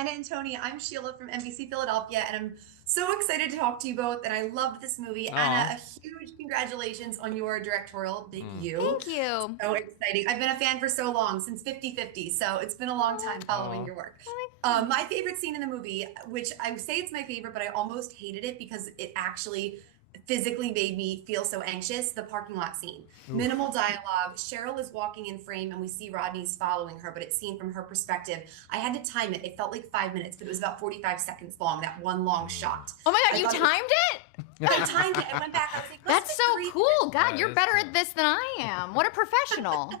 Anna and Tony. I'm Sheila from NBC Philadelphia, and I'm so excited to talk to you both. And I loved this movie. Oh. Anna, a huge congratulations on your directorial debut. Thank you. So exciting. I've been a fan for so long, since 50/50, so it's been a long time Oh, following oh. your work. Oh My favorite scene in the movie, which I would say it's my favorite, but I almost hated it because it actually physically made me feel so anxious, the parking lot scene. Oof. Minimal dialogue. Cheryl is walking in frame and we see Rodney's following her, but it's seen from her perspective. I had to time it. It felt like 5 minutes, but it was about 45 seconds long, that one long shot. Oh my God, I you thought it was, timed it? I timed it. I went back. I was like, must That's have so been 3 minutes. cool. God, That you're is better cool. at this than I am. What a professional.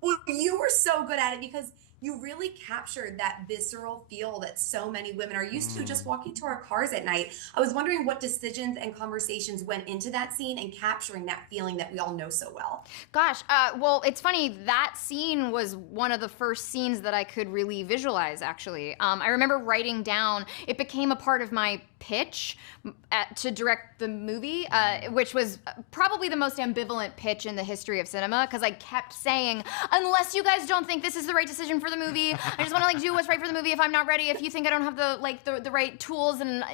Well, you were so good at it because you really captured that visceral feel that so many women are used to just walking to our cars at night. I was wondering what decisions and conversations went into that scene and capturing that feeling that we all know so well. Gosh, well, it's funny. That scene was one of the first scenes that I could really visualize, actually. I remember writing down, it became a part of my pitch to direct the movie, which was probably the most ambivalent pitch in the history of cinema, because I kept saying, unless you guys don't think this is the right decision for the movie, I just want to do what's right for the movie. If I'm not ready, if you think I don't have the right tools, and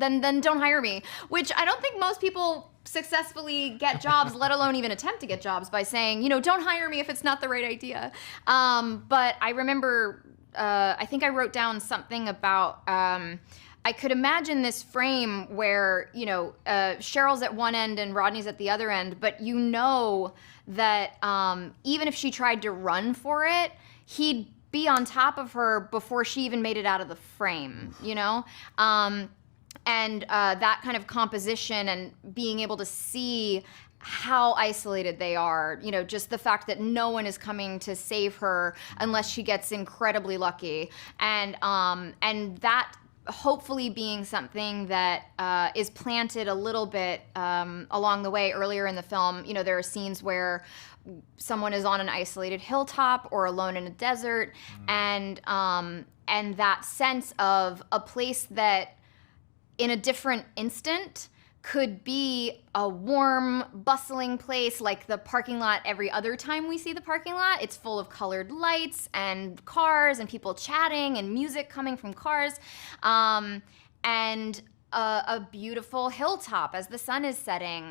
then don't hire me. Which I don't think most people successfully get jobs, let alone even attempt to get jobs, by saying, don't hire me if it's not the right idea. But I remember, I think I wrote down something about, I could imagine this frame where, Cheryl's at one end and Rodney's at the other end, but that even if she tried to run for it, he'd be on top of her before she even made it out of the frame. And that kind of composition and being able to see how isolated they are, just the fact that no one is coming to save her unless she gets incredibly lucky, and that hopefully being something that is planted a little bit along the way earlier in the film. There are scenes where someone is on an isolated hilltop or alone in a desert, and that sense of a place that in a different instant could be a warm, bustling place like the parking lot every other time we see the parking lot. It's full of colored lights and cars and people chatting and music coming from cars. And a beautiful hilltop as the sun is setting.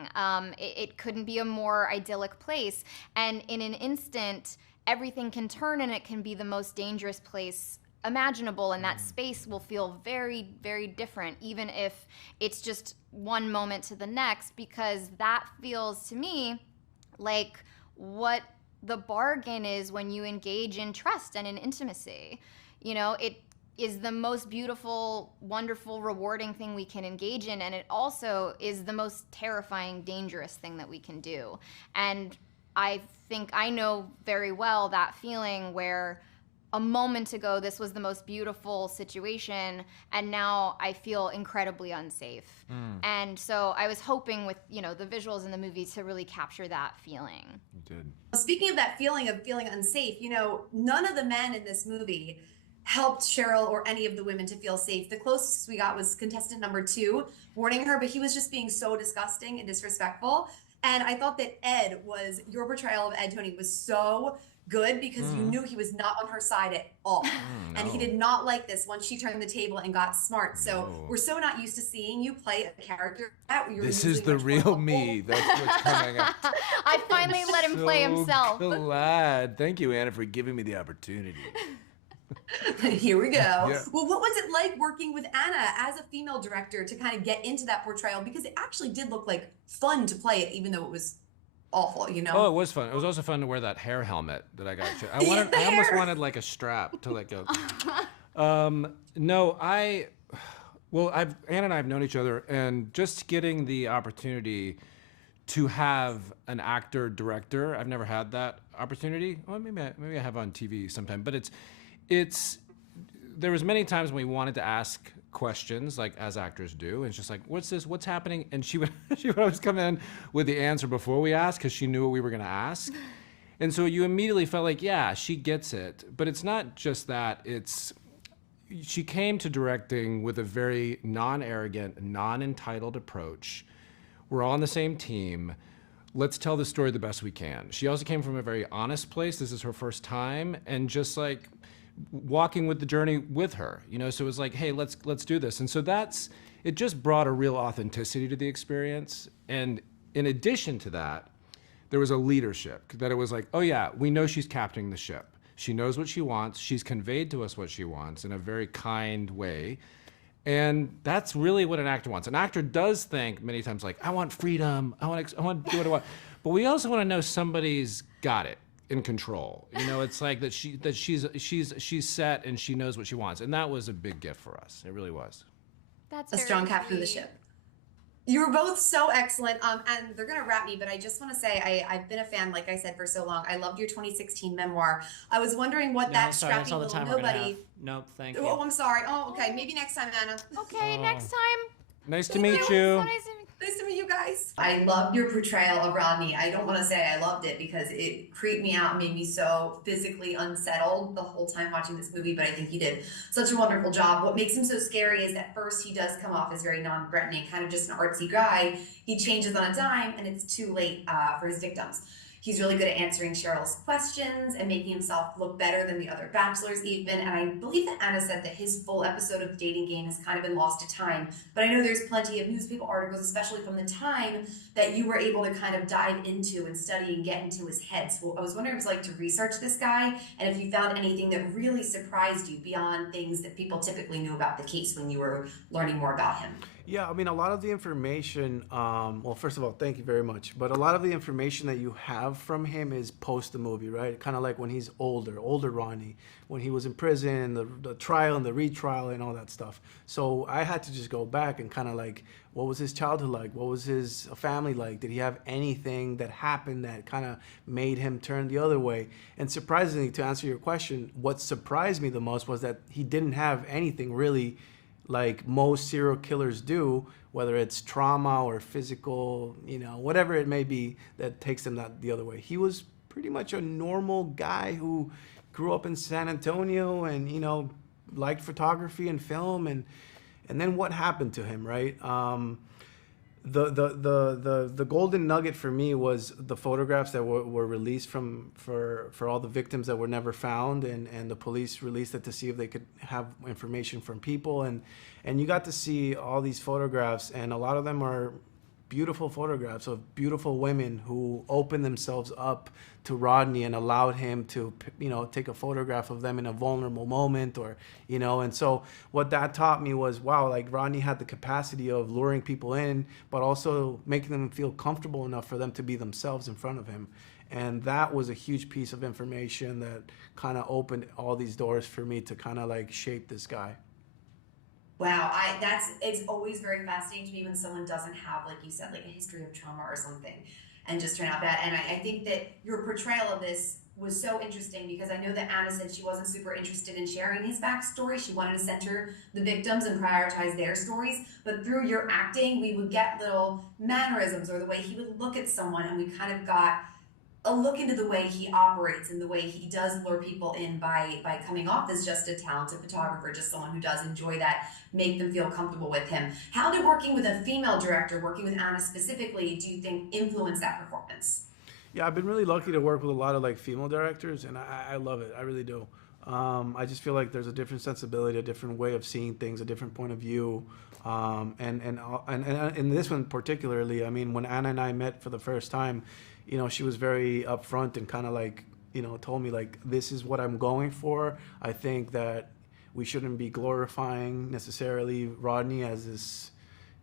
It couldn't be a more idyllic place. And in an instant, everything can turn and it can be the most dangerous place imaginable, and that space will feel very, very different, even if it's just one moment to the next, because that feels to me like what the bargain is when you engage in trust and in intimacy. It is the most beautiful, wonderful, rewarding thing we can engage in, and it also is the most terrifying, dangerous thing that we can do. And I think I know very well that feeling where a moment ago this was the most beautiful situation, and now I feel incredibly unsafe. And so I was hoping with the visuals in the movie to really capture that feeling. You did. Speaking of that feeling of feeling unsafe, none of the men in this movie helped Cheryl or any of the women to feel safe. The closest we got was contestant number 2, warning her, but he was just being so disgusting and disrespectful. And I thought that your portrayal of Ed, Tony, was so good because you knew he was not on her side at all. And he did not like this once she turned the table and got smart. So we're so not used to seeing you play a character that you're This is usually the much more real helpful. me. That's what's coming out. I finally let him play himself. Glad. Thank you, Anna, for giving me the opportunity. Here we go. Yeah. Well, what was it like working with Anna as a female director to kind of get into that portrayal? Because it actually did look like fun to play it, even though it was awful, Oh, it was fun. It was also fun to wear that hair helmet that I got. The I almost hair. wanted like a strap to let go. Anna and I have known each other, and just getting the opportunity to have an actor director, I've never had that opportunity. Well, maybe I have on TV sometime, but there was many times when we wanted to ask questions, like as actors do, and it's just like, what's this, what's happening? And she would always come in with the answer before we asked, because she knew what we were going to ask. And so you immediately felt like, yeah, she gets it. But it's not just that. She came to directing with a very non-arrogant, non-entitled approach. We're all on the same team. Let's tell the story the best we can. She also came from a very honest place. This is her first time, and just like walking with the journey with her, you know. So it was like, hey, let's do this. And so it just brought a real authenticity to the experience. And in addition to that, there was a leadership that it was like, oh yeah, we know she's captaining the ship. She knows what she wants. She's conveyed to us what she wants in a very kind way. And that's really what an actor wants. An actor does think many times like, I want freedom. I want to do what I want. But we also want to know somebody's got it in control. You know, it's like that she's set and she knows what she wants. And that was a big gift for us. It really was. That's a strong captain of the ship. You were both so excellent, and they're gonna wrap me, but I just want to say I've been a fan, like I said, for so long. I loved your 2016 memoir. I was wondering what that scrappy little nobody. Nope, thank you. Oh, I'm sorry. Oh, okay, maybe next time, Anna. Okay, next time. Nice to meet you. Nice to meet you guys. I loved your portrayal of Rodney. I don't want to say I loved it because it creeped me out and made me so physically unsettled the whole time watching this movie, but I think he did such a wonderful job. What makes him so scary is at first he does come off as very non-threatening, kind of just an artsy guy. He changes on a dime and it's too late for his victims. He's really good at answering Cheryl's questions and making himself look better than the other bachelors even. And I believe that Anna said that his full episode of The Dating Game has kind of been lost to time. But I know there's plenty of newspaper articles, especially from the time, that you were able to kind of dive into and study and get into his head. So I was wondering what it was like to research this guy and if you found anything that really surprised you beyond things that people typically knew about the case when you were learning more about him. Yeah, I mean, a lot of the information, well, first of all, thank you very much. But a lot of the information that you have from him is post the movie, right? Kind of like when he's older Rodney, when he was in prison, the trial and the retrial and all that stuff. So I had to just go back and kind of like, what was his childhood like? What was his family like? Did he have anything that happened that kind of made him turn the other way? And surprisingly, to answer your question, what surprised me the most was that he didn't have anything really like most serial killers do, whether it's trauma or physical, you know, whatever it may be that takes them the other way. He was pretty much a normal guy who grew up in San Antonio and, you know, liked photography and film. And then what happened to him, right? The golden nugget for me was the photographs that were released for all the victims that were never found, and the police released it to see if they could have information from people, and you got to see all these photographs, and a lot of them are beautiful photographs of beautiful women who opened themselves up to Rodney and allowed him to, you know, take a photograph of them in a vulnerable moment, or, you know. And so what that taught me was, wow, like Rodney had the capacity of luring people in, but also making them feel comfortable enough for them to be themselves in front of him. And that was a huge piece of information that kind of opened all these doors for me to kind of like shape this guy. Wow, it's always very fascinating to me when someone doesn't have, like you said, like a history of trauma or something and just turn out bad. And I think that your portrayal of this was so interesting because I know that Anna said she wasn't super interested in sharing his backstory. She wanted to center the victims and prioritize their stories. But through your acting, we would get little mannerisms or the way he would look at someone, and we kind of got a look into the way he operates and the way he does lure people in by coming off as just a talented photographer, just someone who does enjoy that, make them feel comfortable with him. How did working with a female director, working with Anna specifically, do you think influence that performance? Yeah, I've been really lucky to work with a lot of like female directors, and I love it. I really do. I just feel like there's a different sensibility, a different way of seeing things, a different point of view. And in this one particularly, I mean, when Anna and I met for the first time, you know, she was very upfront and kind of like, you know, told me like, this is what I'm going for. I think that we shouldn't be glorifying necessarily Rodney as this,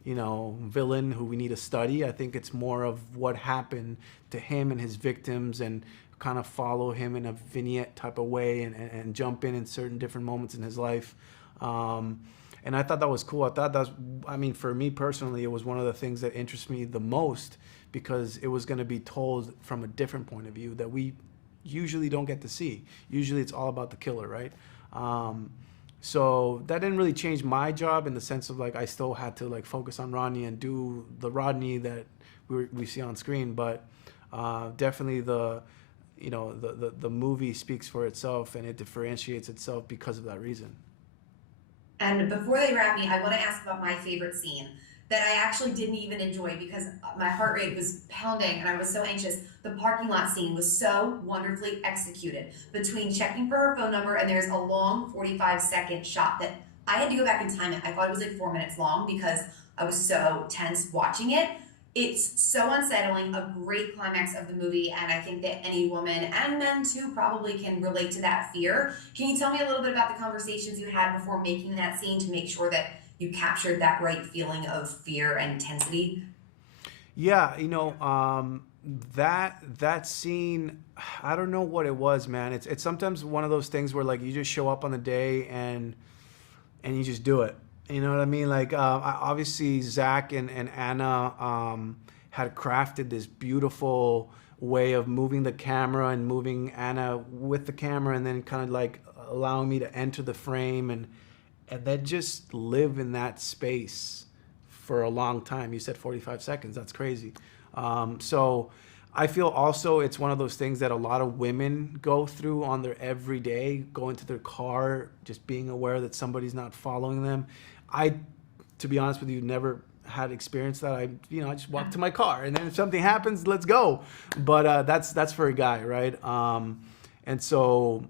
you know, villain who we need to study. I think it's more of what happened to him and his victims, and kind of follow him in a vignette type of way, and jump in certain different moments in his life. And I thought that was cool. I thought that's, I mean, for me personally, it was one of the things that interests me the most, because it was going to be told from a different point of view that we usually don't get to see. Usually it's all about the killer, right? So that didn't really change my job in the sense of like, I still had to like focus on Rodney and do the Rodney that we see on screen. But definitely the movie speaks for itself, and it differentiates itself because of that reason. And before they wrap me, I want to ask about my favorite scene. that I actually didn't even enjoy because my heart rate was pounding and I was so anxious. The parking lot scene was so wonderfully executed between checking for her phone number and there's a long 45-second shot that I had to go back and time it. I thought it was like 4 minutes long because I was so tense watching it. It's so unsettling, a great climax of the movie, and I think that any woman and men too probably can relate to that fear. Can you tell me a little bit about the conversations you had before making that scene to make sure that you captured that right feeling of fear and intensity? Yeah, that scene, I don't know what it was, man. It's sometimes one of those things where like you just show up on the day and you just do it. You know what I mean? Like, obviously, Zach and Anna had crafted this beautiful way of moving the camera and moving Anna with the camera and then kind of like allowing me to enter the frame and then just live in that space for a long time. You said 45 seconds. That's crazy. So I feel also it's one of those things that a lot of women go through on their everyday, going to their car, just being aware that somebody's not following them. I, to be honest with you, never had experienced that. I just walk to my car and then if something happens, let's go. But that's for a guy, right? And so,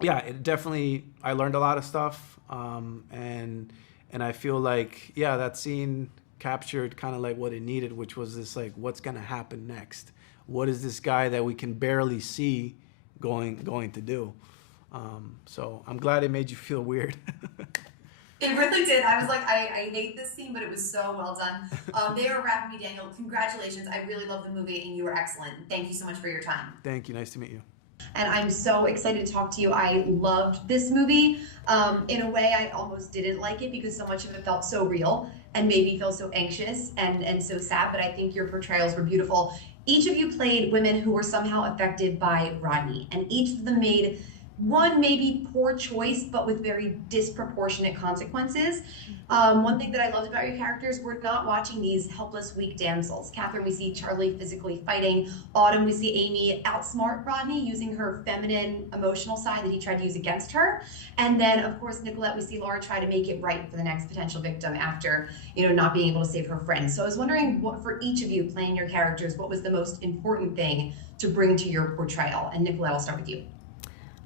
yeah, it definitely, I learned a lot of stuff. And I feel like, yeah, that scene captured kind of like what it needed, which was this like, what's going to happen next? What is this guy that we can barely see going to do? So I'm glad it made you feel weird. It really did. I was like, I hate this scene, but it was so well done. They are wrapping me, Daniel. Congratulations. I really love the movie, and you were excellent. Thank you so much for your time. Thank you. Nice to meet you. And I'm so excited to talk to you. I loved this movie. In a way, I almost didn't like it because so much of it felt so real and made me feel so anxious and so sad, but I think your portrayals were beautiful. Each of you played women who were somehow affected by Rodney, and each of them made one maybe poor choice, but with very disproportionate consequences. One thing that I loved about your characters, we're not watching these helpless, weak damsels. Kathryn, we see Charlie physically fighting. Autumn, we see Amy outsmart Rodney, using her feminine, emotional side that he tried to use against her. And then, of course, Nicolette, we see Laura try to make it right for the next potential victim after, not being able to save her friend. So I was wondering, what for each of you playing your characters, what was the most important thing to bring to your portrayal? And Nicolette, I'll start with you.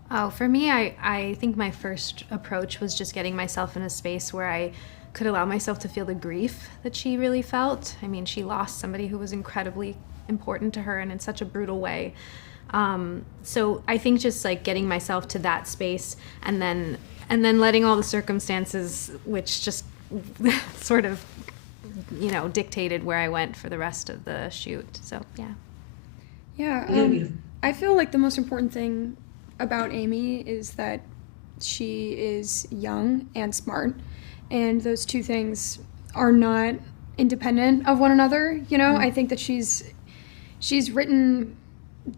Oh, for me, I think my first approach was just getting myself in a space where I could allow myself to feel the grief that she really felt. I mean, she lost somebody who was incredibly important to her and in such a brutal way. So I think just like getting myself to that space and then letting all the circumstances, which just sort of, dictated where I went for the rest of the shoot. So, yeah. Yeah, I feel like the most important thing about Amy is that she is young and smart, and those two things are not independent of one another. I think that she's written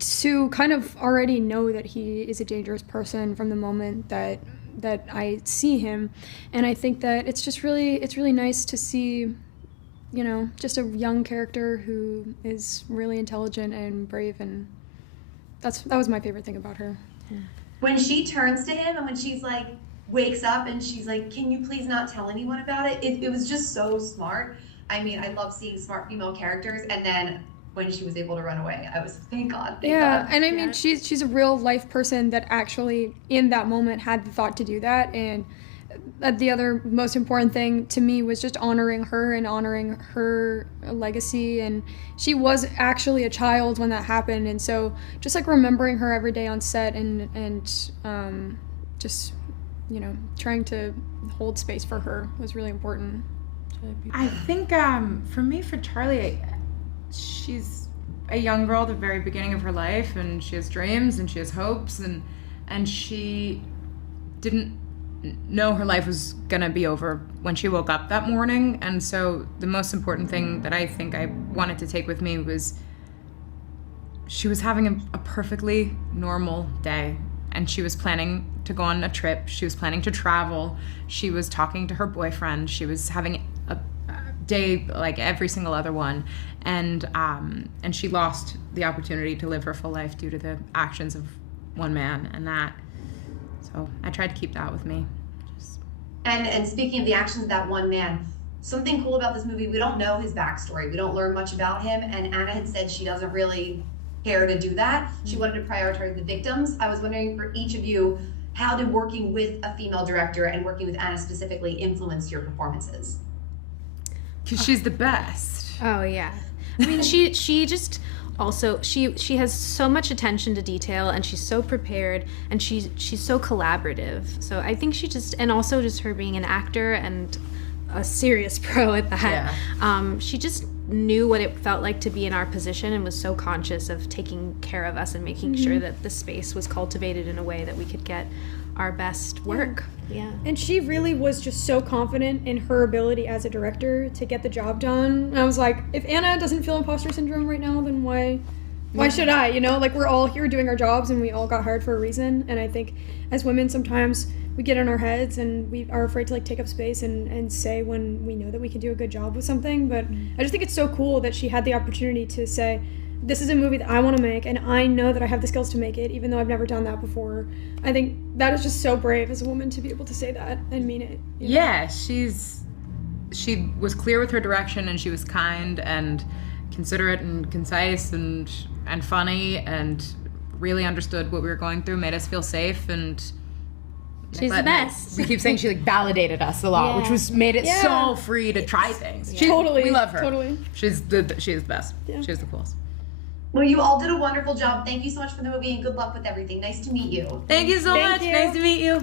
to kind of already know that he is a dangerous person from the moment that I see him, and I think that it's really nice to see just a young character who is really intelligent and brave, and that was my favorite thing about her. When she turns to him and when she's like, wakes up and she's like, can you please not tell anyone about it? It was just so smart. I mean, I love seeing smart female characters. And then when she was able to run away, I was, thank God. Yeah, and I mean, she's a real life person that actually in that moment had the thought to do that. And the other most important thing to me was just honoring her and honoring her legacy. And she was actually a child when that happened, and so just like remembering her every day on set and just trying to hold space for her was really important. I think for me, for Charlie, she's a young girl at the very beginning of her life, and she has dreams and she has hopes, and she didn't know her life was gonna be over when she woke up that morning. And so the most important thing that I think I wanted to take with me was she was having a perfectly normal day, and she was planning to go on a trip, she was planning to travel, she was talking to her boyfriend, she was having a day like every single other one, and she lost the opportunity to live her full life due to the actions of one man, and that. So I tried to keep that with me. And speaking of the actions of that one man, something cool about this movie, we don't know his backstory. We don't learn much about him. And Anna had said she doesn't really care to do that. She wanted to prioritize the victims. I was wondering for each of you, how did working with a female director and working with Anna specifically influence your performances? Because she's the best. Oh yeah. I mean, she just also she has so much attention to detail, and she's so prepared, and she's so collaborative. So I think she just, and also just her being an actor and a serious pro at that. Yeah. She just knew what it felt like to be in our position and was so conscious of taking care of us and making sure that the space was cultivated in a way that we could get our best work. Yeah. And she really was just so confident in her ability as a director to get the job done. And I was like, if Anna doesn't feel imposter syndrome right now, then why should I? You know, like, we're all here doing our jobs and we all got hired for a reason. And I think as women, sometimes we get in our heads and we are afraid to like take up space and say when we know that we can do a good job with something. But I just think it's so cool that she had the opportunity to say, this is a movie that I want to make, and I know that I have the skills to make it, even though I've never done that before. I think that is just so brave as a woman to be able to say that and mean it. You know? Yeah, she was clear with her direction, and she was kind and considerate and concise and funny, and really understood what we were going through, made us feel safe, and she's the best. We keep saying she like validated us a lot, which was made it so free to try things. Totally. We love her. Totally. She is the best. Yeah. She's the coolest. Well, you all did a wonderful job. Thank you so much for the movie, and good luck with everything. Nice to meet you. Thank you so much. you. Nice to meet you.